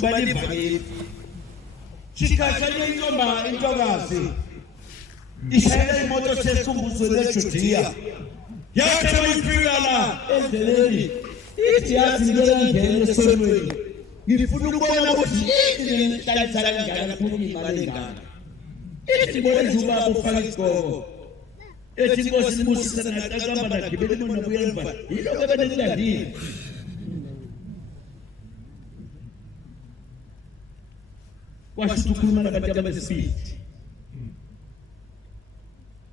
Chubani Valley. Chikashani Intogazi. Ishaya moto sekumbuzo chutia. Yakama ifirala endeleni. Iti azingela ngene somwe. Ngifuna ukubona ukuthi yini hlalisana ngana kuphuma imali engaka. Iti bona juba bofaka isigoko. Eti Nkosi Musisa nakaqamba nagibele bona buyemva. Yilo bebenendandile. Washo ukukhuluma nabantu abesibili.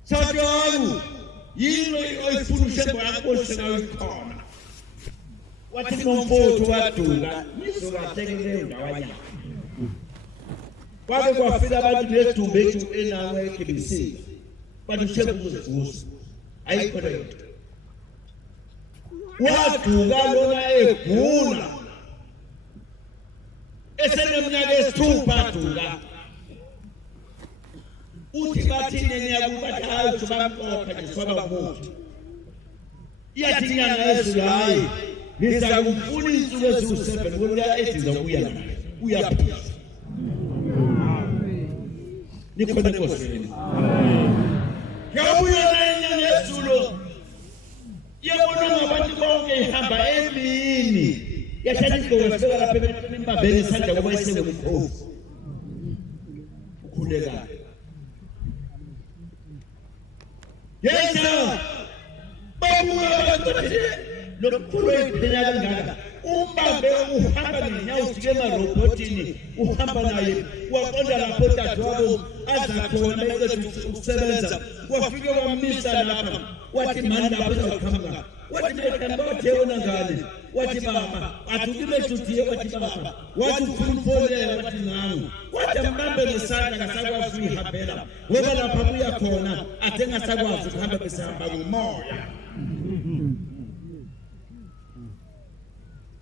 Sajawu yilo oyifuna ushebo yakho sekayikhona. Wathi nomfowethu waduka nizokahlekele ndawanya. Kwabe kwafika abantu nedumbe ethu enawe eKBC. Bathi shebo kuzivusa. Ayikho lento. Waduka lona egula. Eseneminyaka esithupha duka. Uthi bathi niyakubathi hayi bamqopha nje swaba umuntu. Iyathi inyanga ezulayi niza kufuna insuku eziwu7 ngoba ethi ngizobuya naye. Uyaphila. Nikhona Nkosi. Yabuya inyanga ezulu. Yabona ngabantu bonke ihamba emini. Yathanda igowefika lapha embambeni isandla ngoba isengumkhosi. Ukhuleka. Yena babuya abantu lokukhulu ephenya kangaka umbambe uhamba ngenyawo ujike emarobotini uhamba naye waqonda lapho dadewabo azakhona eqedwe ukusebenza wafike wamisa lapha wathi mani lapho uzawuqhamuka wathi mekani bathe wona ngane wathi baba athukile judiye wathi baba wathi ukhulumfonela wathi nangu wathi ambambe nesandla ngasakwazi uyihambela ngoba lapha buya khona athe ngasakwazi ukuhamba besihamba ngomoya.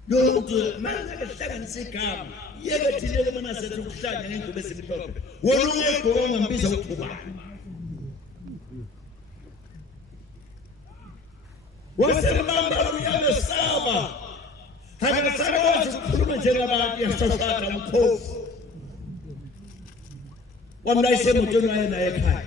Lokho manje ngehlanganisa igama yeke thilele bona sethu ukuhlanya ngengubo esimhlophe wona ungegqoka ngambiza ukuthuba wasembamba uyamesaba akasakwazi ukukhuluma njengabantu yasashada umkhosi wamlayise emotweni waye naye ekhaya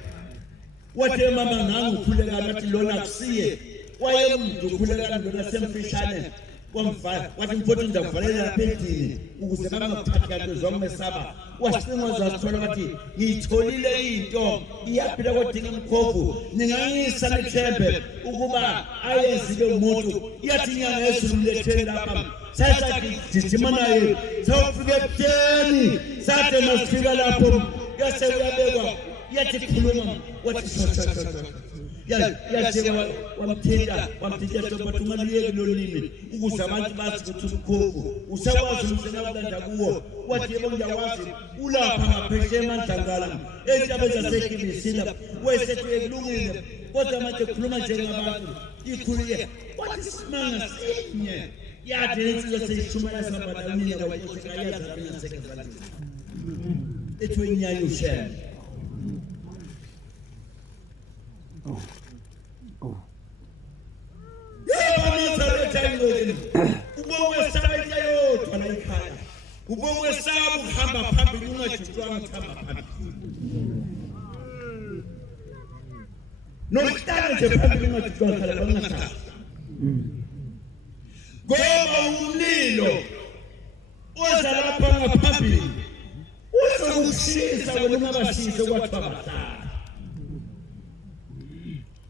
wathi mama nangu ukhuleka bathi lona kusiye wayemntu ukhuleka lona semfishane wamfana wathi mfowethu ngizakuvalela lapha endlini ukuze bangakuthathi kanti uzomesaba wasingwa zathola bathi ngiyitholile into iyaphila kodinga umkhovu ningangisa nithembe ukuba ayenzibe umuntu yathi inyanga ezululetheni lapha sathi dijima naye sawufika ebutheni sathe masifika lapho yase uyabekwa yathi khuluma wathi shosha yathi wamthinta sobathi ungaliyeki lolimi ukuze abantu bazi ukuthi umkhovu usakwazi umsebenza kuwo wathi yebo ngiyawazi ulapha ngaphesheya eMandlangala entabeni zaseKibisini wesethu ekulungile kodwa manje khuluma njengabantu ikhulike wathi simanga sinye yathi insizwa seyishumela sambala nina kwayinkosi kayazi apha ngasekezantsi ethu inyanyushela. Ubongwesaba yodwa la ekhaya ubongwesaba ukuhamba phambili ungajutshwanga ukuhamba phambili nokuhlala nje phambili ungajutshwanga khala bangahlala ngoba umlilo oza lapha ngaphambili uzokushisa wena ungabashisa kwathiwa bahlala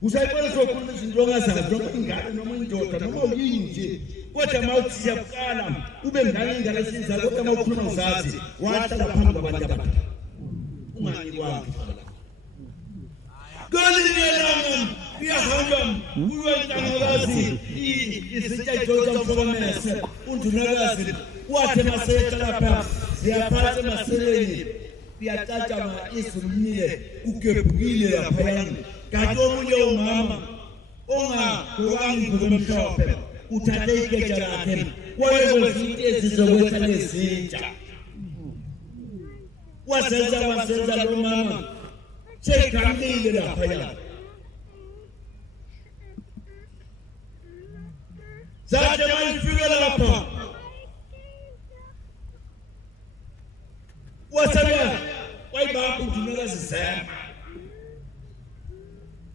usayibona sokhuluma izinto ongazazi noma ingane noma indoda noma uyini nje kodwa mawuthi siyaqala ube ngane ingane esizayo kodwa mawukhuluma uzazi wahlala phambi kwabantu abadala ungani kwakho Golilelanga uyahamba uyontangakazi isitsha idoda mfokomese undunakazi wathi masetha lapha ziyaphatha maseleni uyacaca izulumile ugebhukile lapha yangu kanti omunye umama ongagqokanga ingubo emhlophe uthathe igeja lakhe wayekwenza into ezizokwetha nezintsha wasenza lo mama sekhangile lapha yangu zathe mayifike lapha ezizema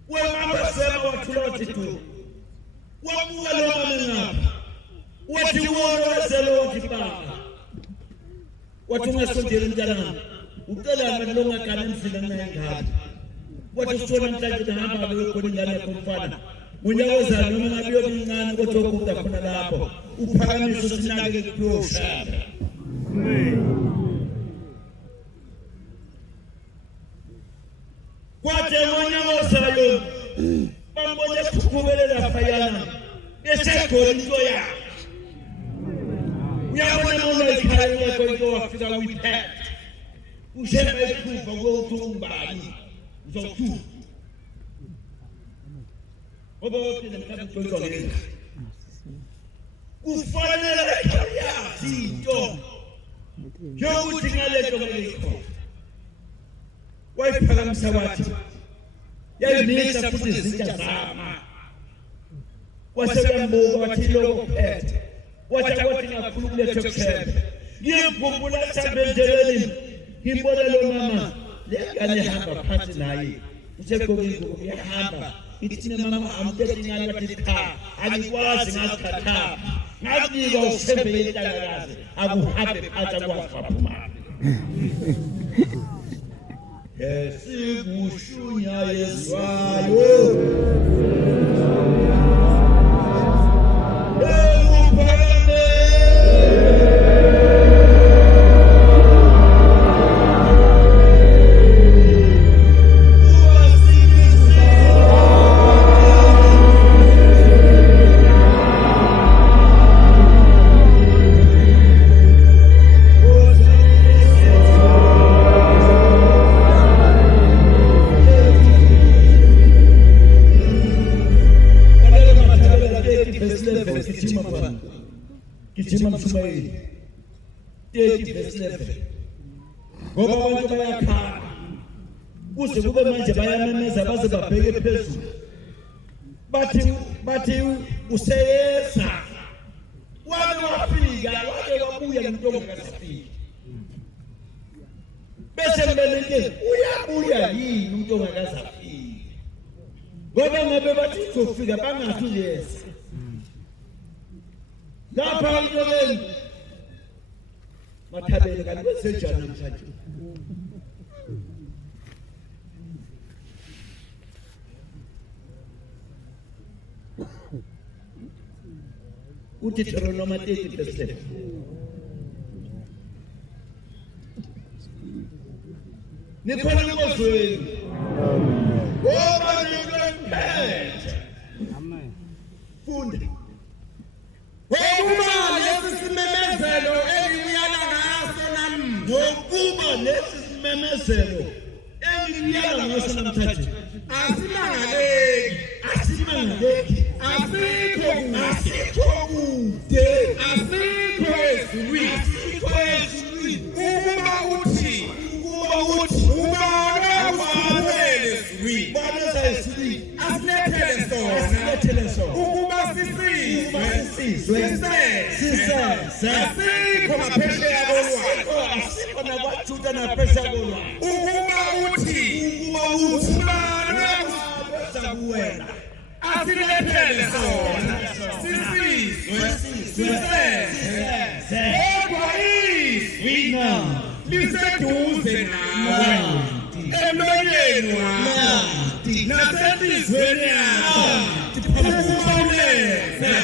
wemama sema wathula thitu wabuka lo mama ngapha wathi wona wazelo wathibaka wathi ungasondela mntanami ucela manje lo ngakhala emzini naye ngapha wathi usona mhlanje ngihamba bekhona ingane yakho mfana unyaweza noma ngabe yomincane kodwa ukuda khona lapho uphakamisa usinake kuyoshaya kwathi unyawuzayo bambone ukukhubelela phayana esegoli into yakhe uyabona uma ikhaya yakho into wafika uyiphethe ushemba ikhuva kokuthungubani uzokuthu oba uphinde mhlawumbe uqoqwa ngeke kufanele yazi into yokuthi ngalento ngekho wayiphakamisa wathi yayimisa futhi izinja zama wasekambuka wathi lokho phethe wathi ngakhulu kulethe kushebe ngiyekhumbula sabendleleni ngibona lo mama lengane hamba phansi naye useqokile uyahamba ithi mama amthethe ingane bathi cha angikwazi ngasikhatha ngakunika usembe yentalakazi akuhambe phansi akwafaphuma esikushunya yeswayo Kichima mshumaili 30 verse 11 ngoba abantu bayakhala kuze kube manje bayamemeza baze babheke phezulu bathi useyeza wake wabuya umuntu ongasafiki bese mbeleke uyabuya yini umuntu ongasafiki ngoba ngabe bathi uzofika bangathi uyeza lapha ngiyobeni mathabele kanti besejana namhlanje uthi Deuteronomy 30 verse 7 nikhona ngozweni ngoba nikwemphethe amen funda ngokuba lesi simemezelo engiyala ngaso ngokuba lesi simemezelo engiyala ngaso namhlanje asimangaleki asikho kude asikho ezulwini ukuba uthi ubaba ufanele ezulwini bana ezulwini asilethele sona ukuba sisizwe asikho ngaphesheya kolwandle asikho nakwaJuda naphesheya kolwandle ukuba uthi ubana uzakuwela asilethele sona sisizwe kodwa izwi liseduze nawe emlonyeni wakho nasenhlizweni yakho ukukhawuleza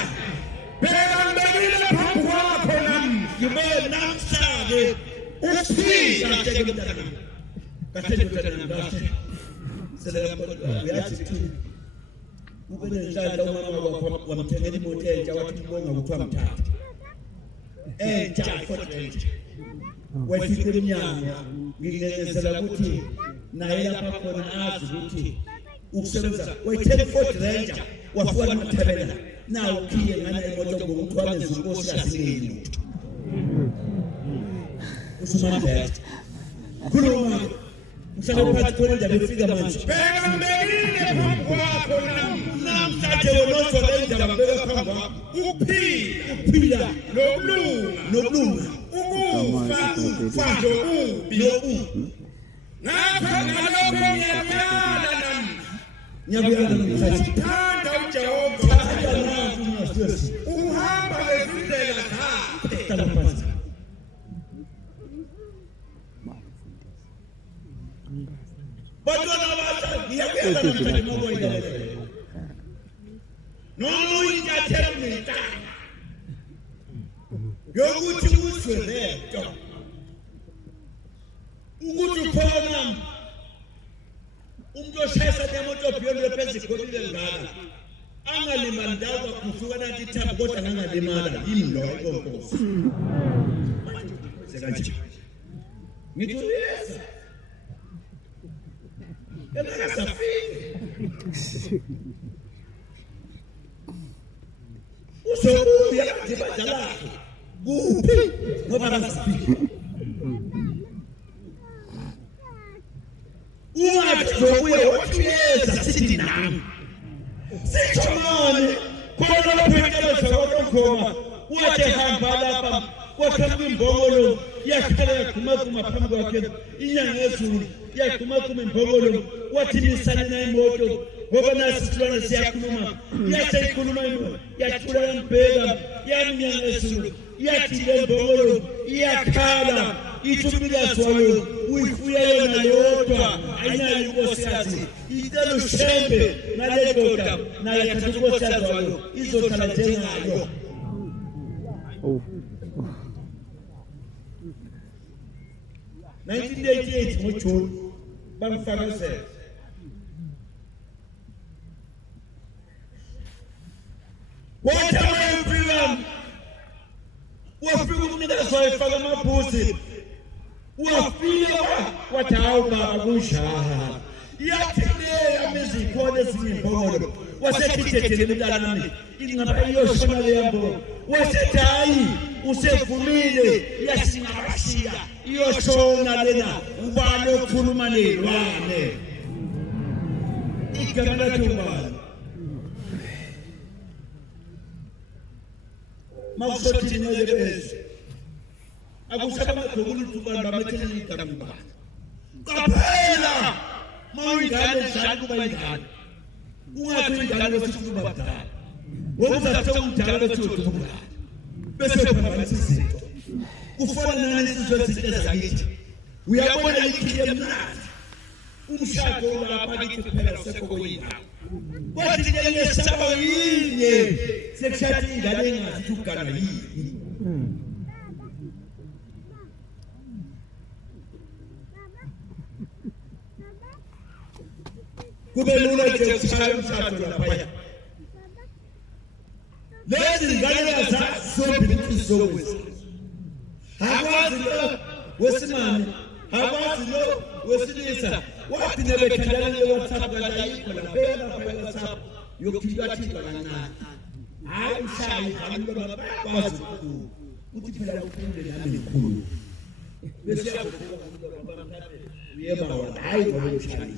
phela ngibekile phambi kwakho namhlanje uphila njengemntana kahle kahle uyazi ukuthi ube nenhlanhla umama wakho wamthengela imoto entsha wathi ngibonga ukuthi wamthatha entsha fortrange wayifika emnyango ngingenzela ukuthi naye lapha khona azi ukuthi ukusebenza wayithela Ford Ranger wafika emathabela nawo ukhiye ngana imoto ngokuthi wameza unkosikazi ngini usumandela khuluma mhlawumbe phansi khona indaba efika manje bheka mbekile phambi kwakho namhlanje wonozwa le ndaba beka phambi kwakho ukuphila nokulunga ukufa nokubi ngapha ngalokho ngiyamyala Ngiyabuyala namhlanje. thanda uJehova uhamba ngezindlela zakhe. Hlala phansi. Bantwana abasha ngiyabuyala namhlanje ngokuyilalela. Noma uyinyathelo nentanga. Yokuthi uzwe lento. Ukuthi ukhona umuntu oshayisa nemoto beyond phezulu kodile ngaka. Angalimali ndawo kusuka nathi thamba kodwa angalimala yini lo inkonkosi. Sekanje. Ngithulisa. Safike. Uzobuya ngibadala. Kuphi ngoba ngasifike. Ungathi zobuya wathiyeza sithi nami. Sithomane khona lapho enkalo zakwakoma wathi hamba lapha kwakhamba imbongolo yakhala yakhuma phambi kwakhe inyanga yezulu yakhuma imbongolo wathi nisane na imoto ngoba nasi silwana siyakhuluma yaseyikhuluma yathula yambheka yaminyanga yezulu yathi le mbongolo iyakhala ithumikazi wayo uyifuya yona yodwa ayinayo inkosikazi icela ushembe ngale ndoda naye athatha inkosikazi wayo izohlala njengayo. 1988 ngoJuni bangifakazela wathi amafika wafika umnikazi wayefaka amabhuzi wafika wathi hawu baba kunjani yathi le yamizikhona ezimbongolo wasethi thethele mntanami ingaba iyoshona le yambo wasethi hayi usevumile yasingabashiya iyoshona lena ubani okhuluma nelwane igama lathi ubani mawusothi ngelebezi akusaba madokulu tubani bamethele igama ubani qaphela mawingane njalo kuba ingane ungathi ingane wesikuba badala wokuzathi umdala bethi udubula bese phambanisa izinto kufana nalesizwe esithetha kithi uyabona ikhile mnandi umshado lapha kithi kuphela usekho kuyina kwathi ke ngesaba yinye sekushada ingane engathi ukugana yini kube lula nje ukushaya umshado lapha lezi ngane zazombili izokwenza akwazi lo wesimame akwazi lo wesilisa wathi nebekhandana leWhatsApp kayikho la phela WhatsApp yokuthikathika kancane hayi ushayi abantu bakwazi ukuthi phela ukhulule nami ngikhulu bese yakubuka umuntu abamthathe uyeba wona hayi ngoba ushayi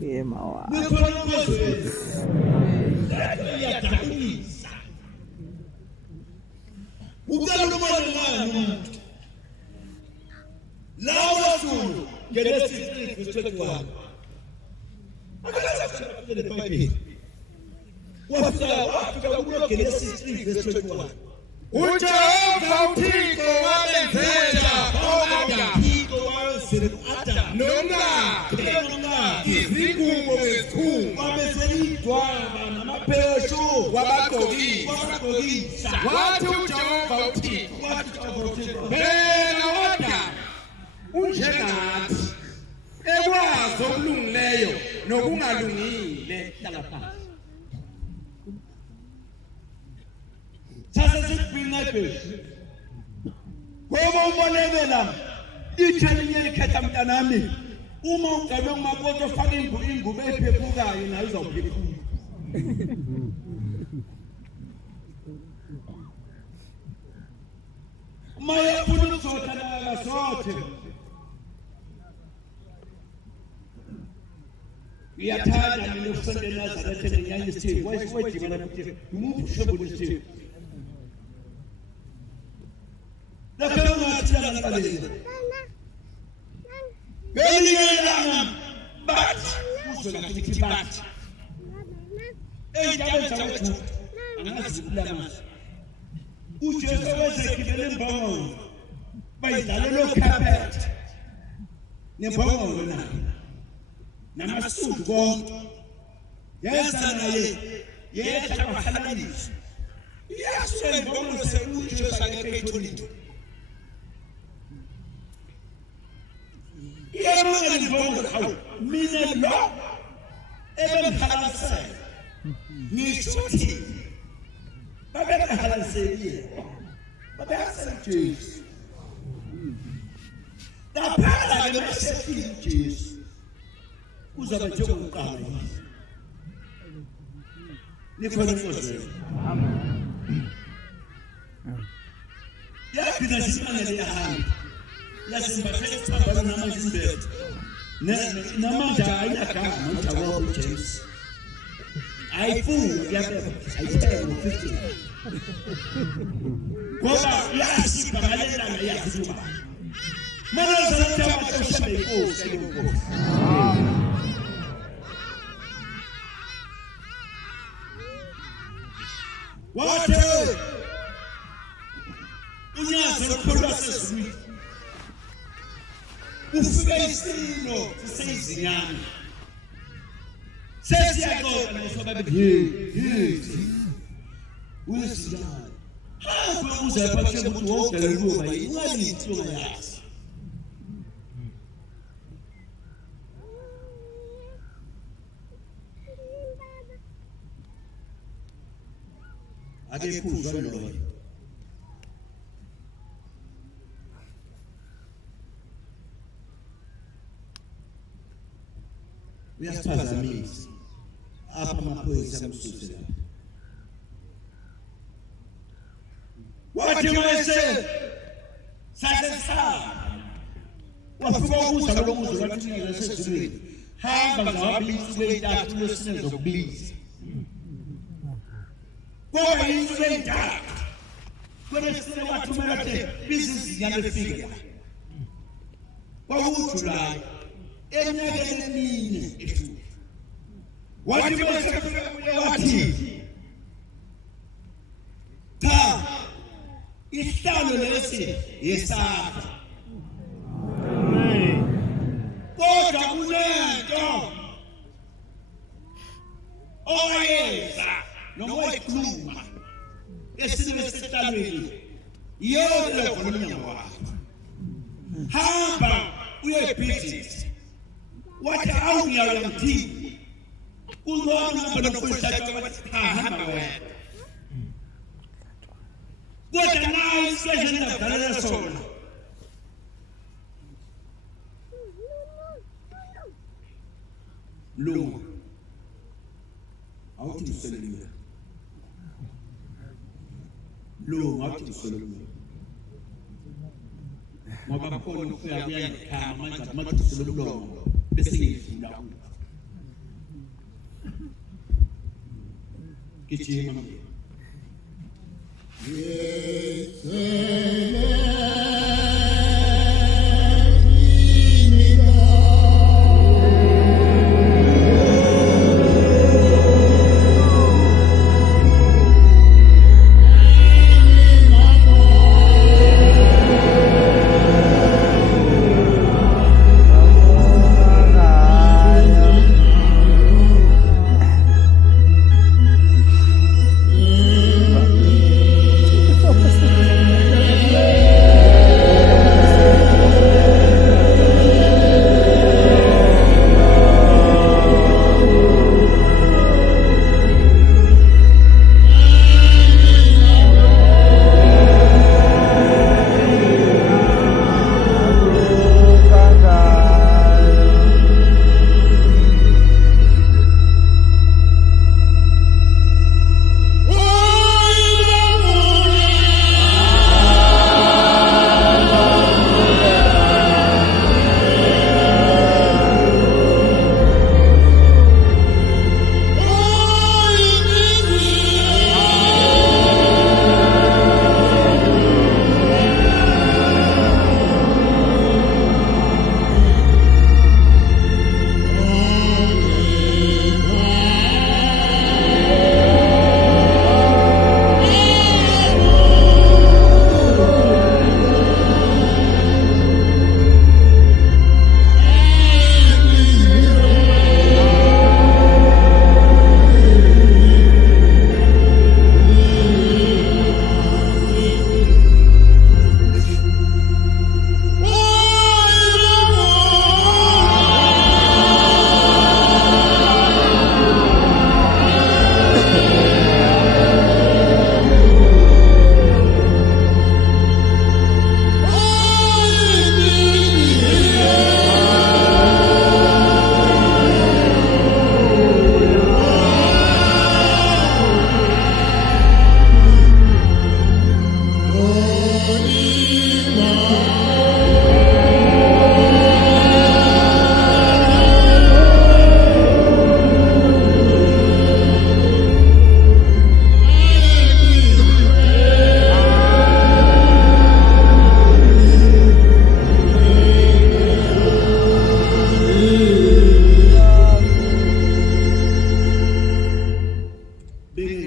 Yemawa. Ukala umona ngani lawa sulu Genesis 3:21 akasakhuluma leBhayibheli wafika kulo Genesis 3:21 uJehova uThixo wabenzela u-Adamu izingubo ngezikhumba wabeselidwaba namapheshu wabagqokisa wathi uJehova uThixo phela u-Adamu unjengathi ekwazi okulungileyo nokungalungile hlala phansi sasa sikubhinqa bheshi ngoba umonekela ithaliye ikhetha mntanami uma ugabe umakoto faka ingubo ephephukayo nayo izawuphila maya ufuna ukuzothana sothe iyathanda mina ukusondela eNazaretha ngenyanga yesithembu wayidibana futhi umuntu ushebo lesithembu kalkalele beliyelana bathi uzwe ngathi bathi ey'ntabeni zakwethu angazibulamazi ujesu wezegibele imbongolo bayidlalela okhaphethe nembongolo nayo namasudu konke yenza naye yehla kwahalalisa yasuke imbongolo sekujesu angekho eyitholile yemanga imbongolo hawu mina lo ebengihalalisele ngisho ukuthi babengihaliselile babehasela ujesu laphala-ke mesefile ujesu uzobe njengokuqala yini nikhona inkozelo yaphila simangele yahamba yasimbathela isiphambano namanje imbethe namanje ayinagama nomjawabu ujesu ayifunga kuyabeba ayithele ngo-15 ngoba yasipha ngalelanga yazuba manazalatamatoshabe inkosi ayinkosi wathe unyaze lukholwa sezulwini ufike isilo siseyizinyana sesiyaxoxa nosobabili uyesinyana hamba uze yaphathele ukuthi wawudalelwa yini ungalithi ongayazi akekhuzwa loyo uyasiphazamisa apha amaphoyisa amsuse lapha wathi wayese sasesihamba wafika ukuza lokuza wathi nasezulwini hamba ngawabili insuku ey'ntathu kulwesine zokubiza ngoba insuku ey'ntathu kwelesine wathumela athi biza izinyana efike la kwakuJulayi eminyakeni emine edlule wathi wasekufika kuye wathi cha isihlalo lesi yesakho kodwa kunento owayenza noma owayikhuluma esine esihlalweni yonke leyo nomnyango wakho hamba uyebhizinisi wathi awuyayo ngithini kuzona ngibona mfowethu wathi hamba wena kodwa naye isizwe ngidlalela sona lo awuthi uselile lo ngathi uselile ngoba khona ufika kuyangikhama manje amathi uselile bese ngifunda gijima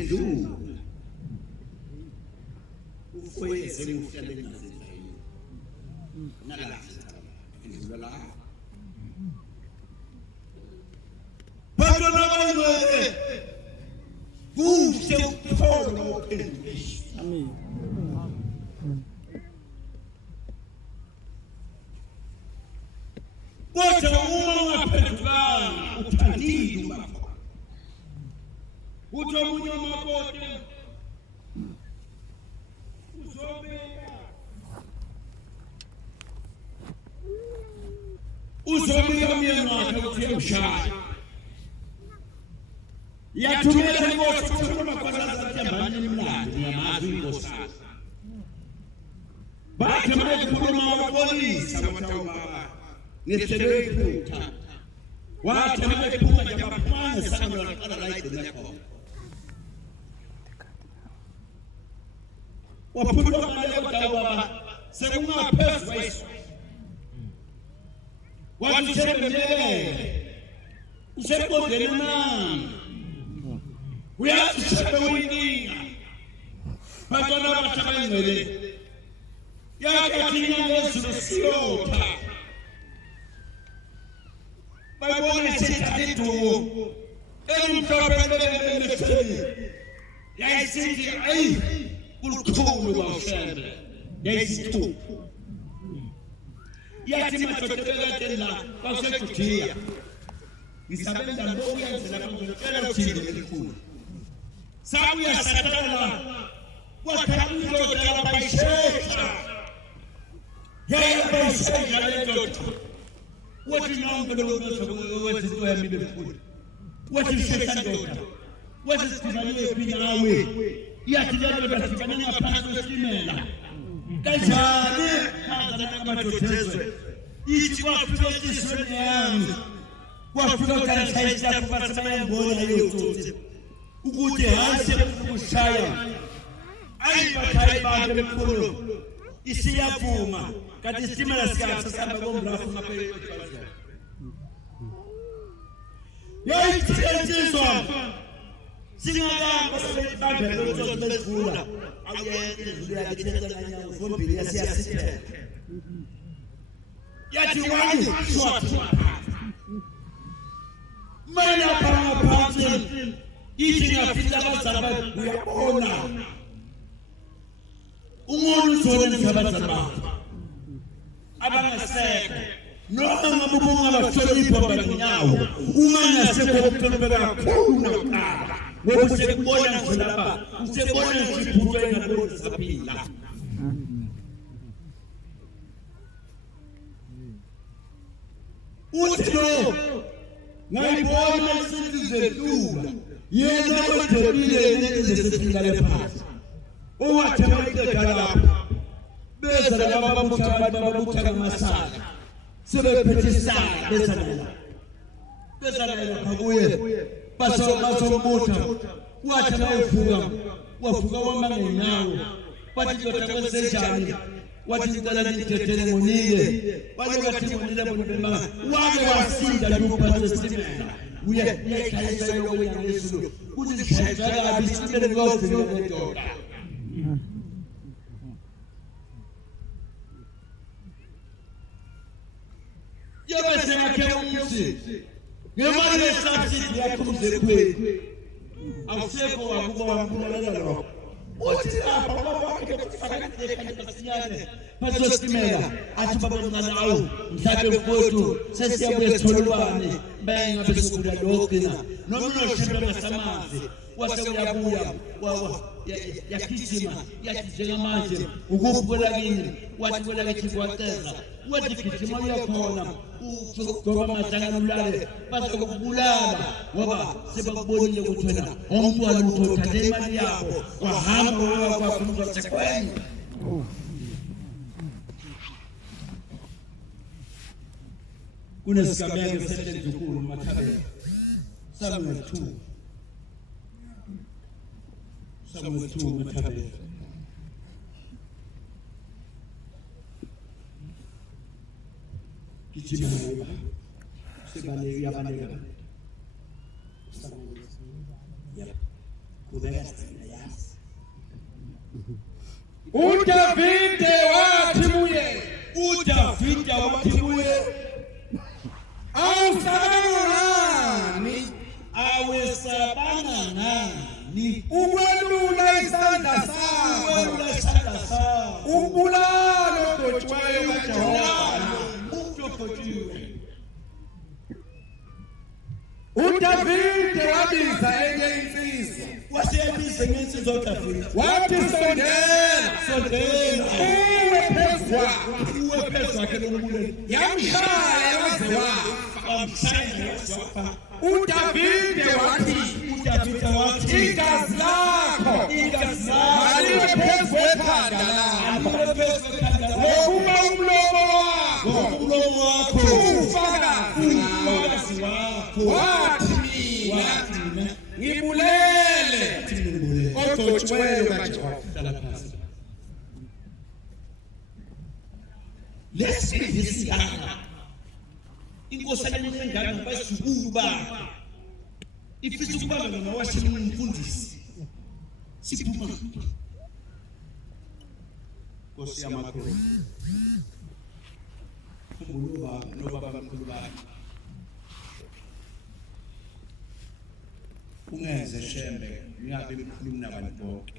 sendlula ufoye sekuhlale ngasendaweni nalazi indlula la bantwana bangeke kuhle ukuthola uphendulisi Amen. kodwa uma ungaphendulanga uthandile umakho uthi omunye umakoti uzobika umyeni wakhe ukuthi uyamshaya yathumela inkosi ukukhuluma kwaZathembani imlando ngamazi inkosi bathi mayekhuluma abapolisi abathawubaba ngehlelo iphutha wathi mayephuma nje abaphumane sangalo laqala la igcina khona waphulwa ngale kodwa sekungaphezulu kwayiso wathi ushebemlele ushebodeni nami uyathi shebewinkinga bantwana abathangele yakathinya ngezulu siyotha bayibona isithatha idumo elimhlophe emehlweni yayisithi ayi kulukhulu kwashembe yayisithu yathi madoda bekade la kwasekuthiya ngisabenza lokuyenzela ngizocela uthini elikhulu sabuya satana wakhamilo dala bayisheka yaya bayisheka lendoda wathi nonke lokho wezinto yami befuna wathi sheka ndoda wathi sidibane ephi nawe yathi lendoda sidibane ngaphansi kwesimela kanjani kanjani amadothezwe ithi kwafika isizwe yami kwafika kanjayisa kuba sebayangibona leyo tsotsi ukuthi hayi sekushaya ayibakhayi bakhe bekhulu isiyavuma kanti isitimela sikahamba komrafu ngaphezulu yayithi singakamba sebebambele utsotsi besivula awuyeke izulu yakhe thethelanya ufombili yasiyasithela yathi wani short mina phangaphansi ithi ngafika abazali uyabona umuntu uzona abazali bakhe abangasekho noma ngabe ubungabahlonipha abanyawo ungangasekho ukuhlonipha kakhulu nakuqala ngoba usekubona nje lapha usebona nje iphutho engaboni saphila uthi lo ngayibona isizwe zethuka yena kodebile nezesifika lephansi owathema iceda lapho beza laba babutha abantu babutha ngamasaka sebephethe isaka beza lapha kuye basomutha wathi wavuka wamangenawo wathi ndoda kwenzenjani wathi ngicela ngithethele ngonile wale wathi ngonile bonibema wake wasinda luphathe isitimela uyakhayisa yokuya ngezulu kuthi sishayisa kabi isitimela lokuvika lendoda yobese yakhe umsi ngemali yesubsidy yakho umzekhweni awusekho wakuba wampumelela lokho uthi lapha babakhe kufanele kanti kasinyane bazositimela athi babancane awu mhlawumbe mfowethu sesiyabuye sitholubane bengabe sikula lokina noma unoshimbe ngasamazi wase uyabuya yakhisima yathi njengamanje ukuvulela kini wathi kwela kithi kwaceza wathi gijima uyakhona uzogoba amahlangano ulale bazokubulala ngoba sebakubonile ukuthi wena omntwana utho uthathe imali yakho wahamba wakwakho uzosekweni kunesigameko sehlenzukulu Mathabela Samuel 2 Mathabela gijima ngoba sebaleke yabaleka ubeka sina yazi uDavide wathi kuye awesabanga ngani ukwelula isandla sakho umbulalo odotshiweyo kaJehova uDavide wabiza enye insizwa wasebiza insizwa uDavide wathi sondela uwe phezu kwakhe lombulelo yamshaya waze wafa uDavide wathi igazi lakho alibe phezu kwekhanda lakho ngokuba umlomo wakho ufakazi wakho wathi mina ngibulele odotshiweyo kaJehova. lesibizisana inkosi ayimenganga kwasukuba ifisa ukuba lona washini umfundisi siphuma Nkosi yamakhulu umbuluba nobaba mkhulu bami ungenze shembe ngingabe mkhulumi nabantu bonke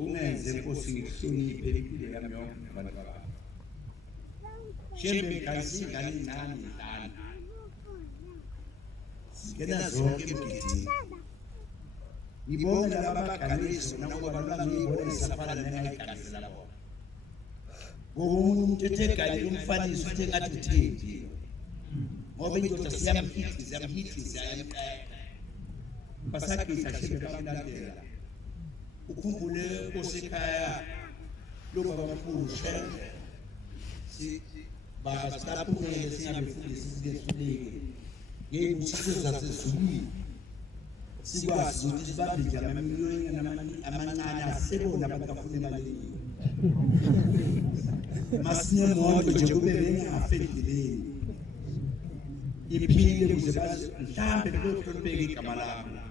ungenze Nkosi ngihloniphe impilo yami yonke nabantu bami shembe kayisingane incane idala ngena zonke emgidini ngibonga laba baganiso nakuba ngibona isafala nengayiganisela bona ngoba umuntu ethe kanye umfaniso ethe ngathi uthembi ngoba indoda siyamhithiza yamqeka basakitha shembe bamlandela ukhumbule osekhaya lobaba mkhulu shembe baba silaphungele singabefundisi silehluleke ngeyibusiso zasezulwini sikwazi ukuthi sibambe nje amamiliyoni amancane asebona abantu bafuna imali masinemoto nje kube bengafendileni iphile ukuze bazi mhlambe lohlonipheka igama lakho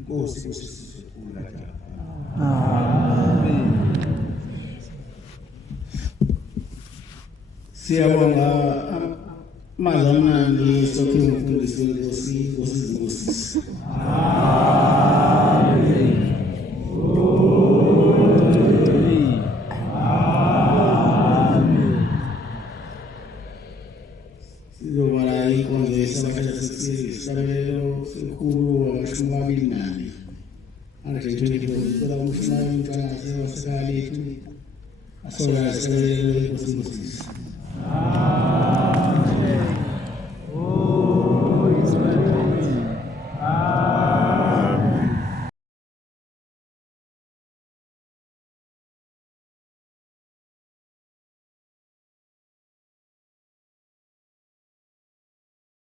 Nkosi kusisikhula njalo. Amen. Siyabonga amazamani sokhe umfundisi Nkosi Nkosi. Amen. Sizobala inkonzo yesabata sesisabelo sekhulu wamashumi anje 24 kuba umshumari mntana wasakaletu asola sabelo Nkosi.